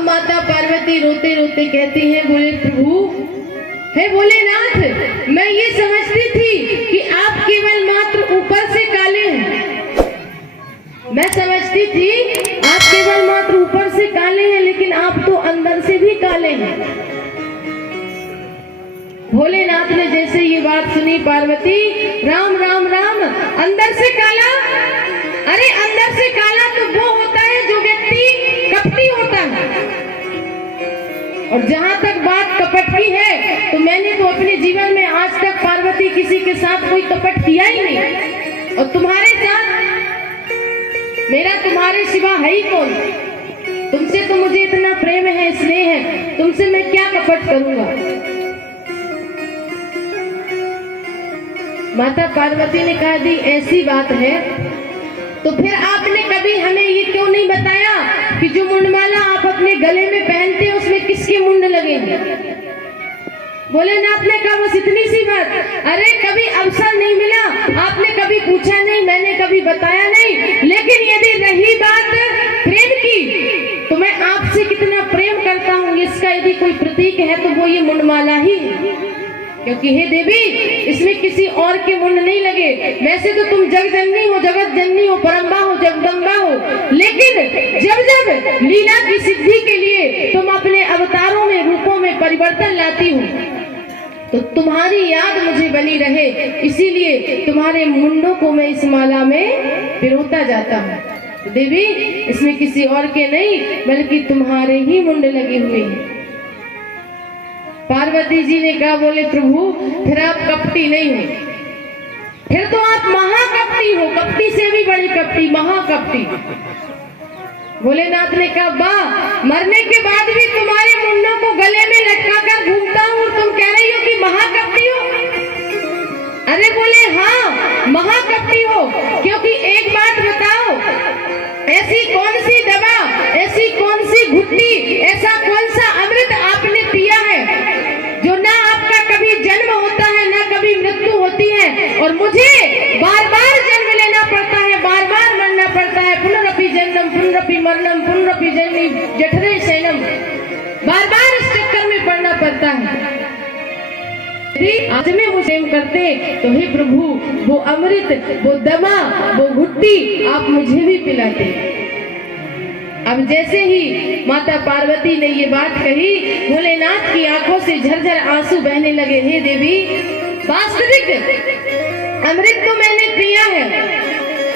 अब माता पार्वती रोते रोते कहती हैं, बोले प्रभु, हे भोलेनाथ, मैं ये समझती थी कि आप केवल मात्र ऊपर से काले हैं। मैं समझती थी आप केवल मात्र ऊपर से काले हैं, लेकिन आप तो अंदर से भी काले हैं। भोलेनाथ ने जैसे ये बात सुनी, पार्वती, राम राम राम, अंदर से काला? अरे अंदर से काला तो वो होता है जो व्यक्ति कपटी होता है। और जहां तक बात कपट की है, तो मैंने तो अपने जीवन में आज तक पार्वती किसी के साथ कोई कपट किया ही नहीं। और तुम्हारे साथ मेरा तुम्हारे सिवा है ही कौन? तुमसे तो मुझे इतना प्रेम है, स्नेह है, तुमसे मैं क्या कपट करूंगा? माता पार्वती ने कहा, दी ऐसी बात है तो फिर आपने कभी हमें ये क्यों नहीं बताया कि जो मुंडमाला आप अपने गले में पहनते हैं उसमें किसके मुंड लगेंगे? भोलेनाथ ने कहा, बस इतनी सी बात? अरे कभी अवसर नहीं मिला, आपने कभी पूछा नहीं, मैंने कभी बताया नहीं। लेकिन यदि रही बात प्रेम की, तो मैं आपसे कितना प्रेम करता हूँ, इसका यदि कोई प्रतीक है तो वो ये मुंडमाला ही है। क्योंकि हे देवी, इसमें किसी और के मुंड नहीं लगे। वैसे तो तुम जग जननी हो, जगत जननी हो, परम्बा हो, जगदम्बा हो, लेकिन जब जब लीला की सिद्धि के लिए तुम अपने अवतारों में, रूपों में परिवर्तन लाती हो, तो तुम्हारी याद मुझे बनी रहे, इसीलिए तुम्हारे मुंडों को मैं इस माला में पिरोता जाता हूँ। देवी, इसमें किसी और के नहीं बल्कि तुम्हारे ही मुंड लगे हुए हैं। पार्वती जी ने कहा, बोले प्रभु, फिर आप कपटी नहीं हो, फिर तो आप महाकपटी हो, कपटी से भी बड़ी कपटी, महाकपटी। भोलेनाथ ने कहा, वाह, मरने के बाद भी तुम्हारे मुंडों को गले में लटका कर घूमता हूँ और तुम कह रही हो कि महाकपटी हो? अरे बोले, हाँ महाकपटी हो। क्योंकि एक बात बताओ, ऐसी कौन सी दवा, ऐसी कौन सी घुट्टी, ऐसा कौन सा अमृत आपने पिया है जो ना आपका कभी जन्म होता है ना कभी मृत्यु होती है, और मुझे बार बार जन्म लेना पड़ता है, बार बार मरना पड़ता है। पुनरपि जन्म पुनरपि मरणम पुनरपि जन्मी जठरे शयनम, बार बार इस चक्कर में पड़ना पड़ता है। आज में वो प्रेम करते तो हे प्रभु, वो अमृत, वो दवा, वो घुट्टी आप मुझे भी पिलाते। अब जैसे ही माता पार्वती ने ये बात कही, भोलेनाथ की आंखों से झरझर आंसू बहने लगे। हे देवी, वास्तविक अमृत तो मैंने पिया है,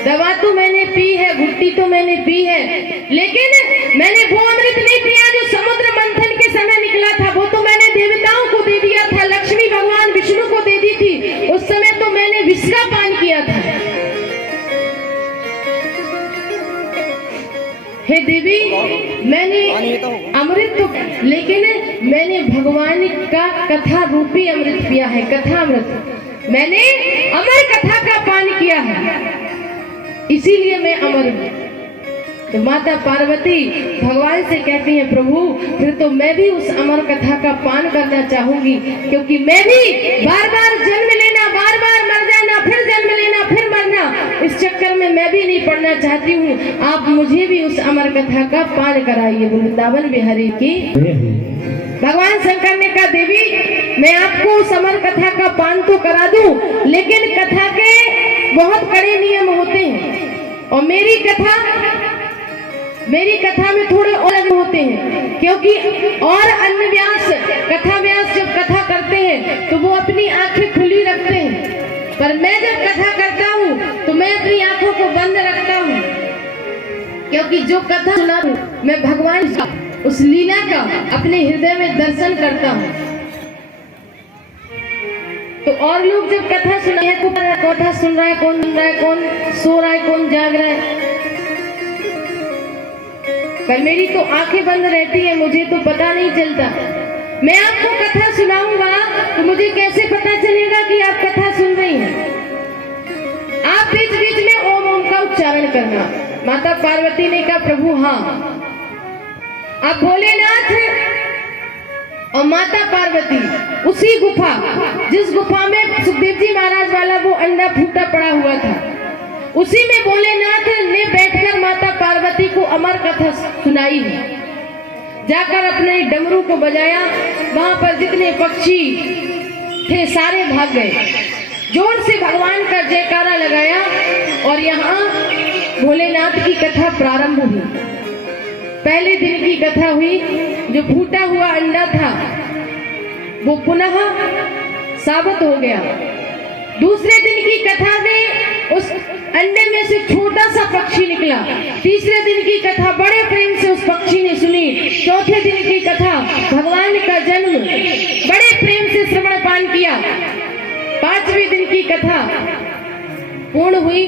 दवा तो मैंने पी है, घुट्टी तो मैंने पी है, लेकिन मैंने वो अमृत नहीं पिया जो समुद्र मंथन के समय निकला था। वो तो मैंने देवताओं को दे दिया था, लक्ष्मी भगवान विष्णु को दे दी थी। उस समय तो मैंने विष का पान किया था। हे देवी, मैंने अमृत तो, लेकिन मैंने भगवान का कथा रूपी अमृत पिया है, कथा अमृत। मैंने अमर कथा का पान किया है, इसीलिए मैं अमर हूँ। तो माता पार्वती भगवान से कहती है, प्रभु, फिर तो मैं भी उस अमर कथा का पान करना चाहूंगी, क्योंकि मैं भी बार बार जन्म लेना, बार बार मर जाना, फिर जन्म लेना, फिर मरना, इस चक्कर में मैं भी नहीं पड़ना चाहती हूँ। आप मुझे भी उस अमर कथा का पान कराइए। वृंदावन बिहारी की। भगवान शंकर ने कहा, देवी, मैं आपको उस अमर कथा का पान तो करा दूं, लेकिन कथा के बहुत कड़े नियम होते हैं, और मेरी कथा में थोड़े और अलग होते हैं। क्योंकि और अन्य व्यास, कथा व्यास जब कथा करते हैं तो वो अपनी आंखें खुली रखते हैं, पर मैं जब कथा करता हूँ तो मैं अपनी आंखों को बंद रखता हूँ। क्योंकि जो कथा सुना हूँ मैं भगवान का, उस लीला का अपने हृदय में दर्शन करता हूँ। तो और लोग जब कथा सुना है, कथा सुन रहा है, कौन सो रहा है, कौन जाग रहा है, पर मेरी तो आंखें बंद रहती है, मुझे तो पता नहीं चलता। मैं आपको कथा सुनाऊंगा तो मुझे कैसे पता चलेगा कि आप कथा सुन रही हैं? आप बीच बीच में ओम ओम का उच्चारण करना। माता पार्वती ने कहा, प्रभु हाँ। अब भोलेनाथ और माता पार्वती उसी गुफा, जिस गुफा में सुखदेव जी महाराज वाला वो अंडा फूटा पड़ा हुआ था, उसी में भोलेनाथ ने बैठकर माता पार्वती को अमर कथा सुनाई है। जाकर अपने डमरू को बजाया। वहां पर जितने पक्षी थे सारे भाग गए। जोर से भगवान का जयकारा लगाया और यहाँ भोलेनाथ की कथा प्रारंभ हुई। पहले दिन की कथा हुई, जो फूटा हुआ अंडा था वो पुनः साबित हो गया। दूसरे दिन की कथा में उस अंडे में से छोटा सा पक्षी निकला। तीसरे दिन की कथा बड़े प्रेम से उस पक्षी ने सुनी। चौथे दिन की कथा भगवान का जन्म बड़े प्रेम से श्रवण पान किया। पांचवें दिन की कथा पूर्ण हुई।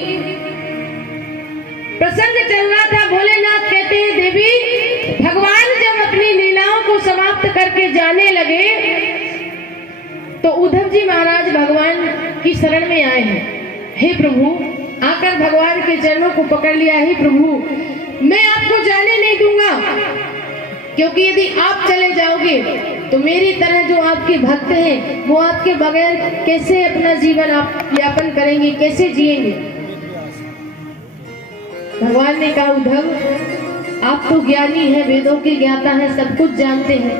प्रसंग चल रहा था। भोलेनाथ कहते हैं, देवी भगवान जब अपनी लीलाओं को समाप्त करके जाने लगे तो उद्धव जी महाराज भगवान की शरण में आए हैं। हे प्रभु, आकर भगवान के चरणों को पकड़ लिया। हे प्रभु, मैं आपको जाने नहीं दूंगा, क्योंकि यदि आप चले जाओगे तो मेरी तरह जो आपके भक्त हैं वो आपके बगैर कैसे अपना जीवन आप यापन करेंगे, कैसे जिएंगे। भगवान ने कहा, उद्धव आप तो ज्ञानी हैं, वेदों के ज्ञाता हैं, सब कुछ जानते हैं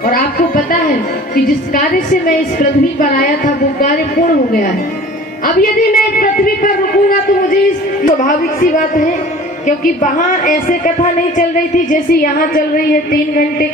और आपको पता है कि जिस कार्य से मैं इस पृथ्वी पर आया था वो कार्य पूर्ण हो गया है। अब यदि मैं पृथ्वी पर रुकूंगा तो मुझे स्वाभाविक सी बात है, क्योंकि वहां ऐसे कथा नहीं चल रही थी जैसी यहाँ चल रही है। 3 घंटे